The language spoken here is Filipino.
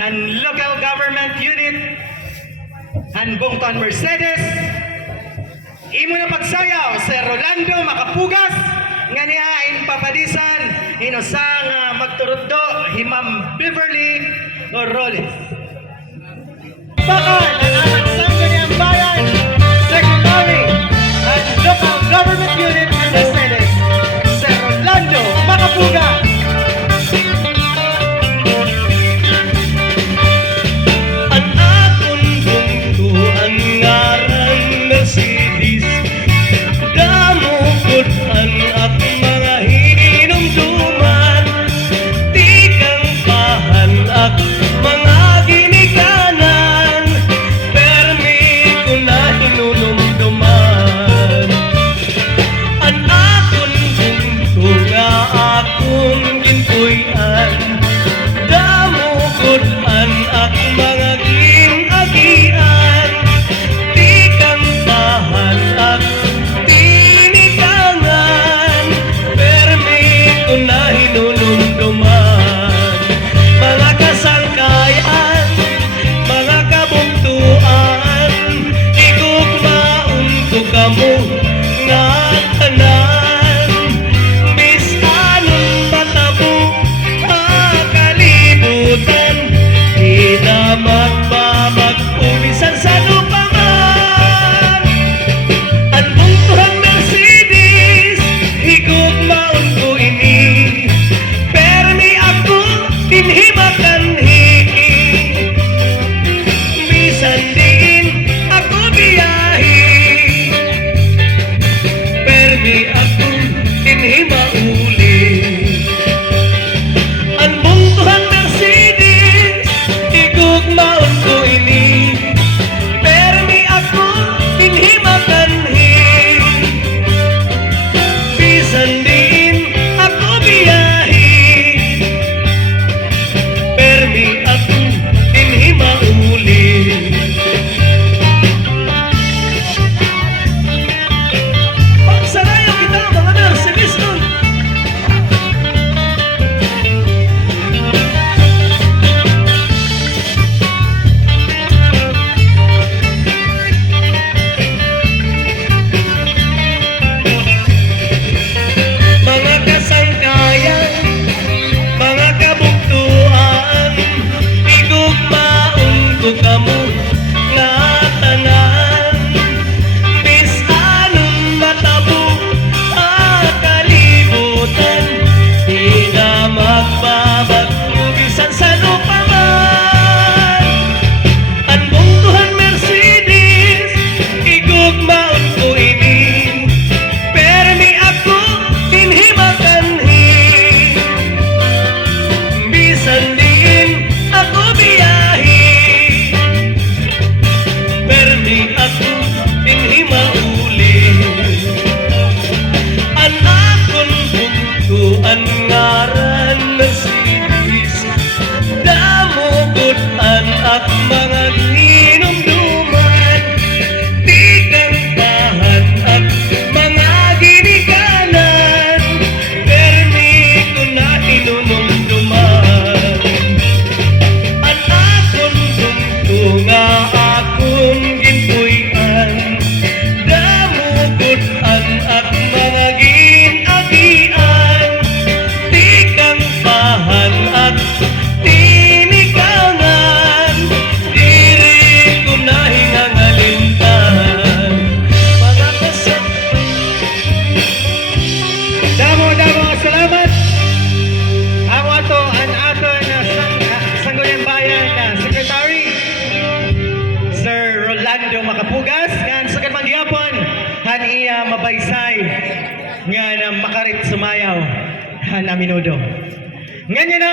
and local government unit and Bongton Mercedes. Imo na pagsayaw si Rolando Macapugas nga nihain papadisan inusang magturuddo Himam Beverly Roles. Bakal ang anak Sangguniang Bayan Secretary and Local Government Unit and Mercedes si Rolando Macapugas. Macapugas nga sa kanang gihapon han iya mabaysay nga makarit sumayaw han aminudo. Nganya na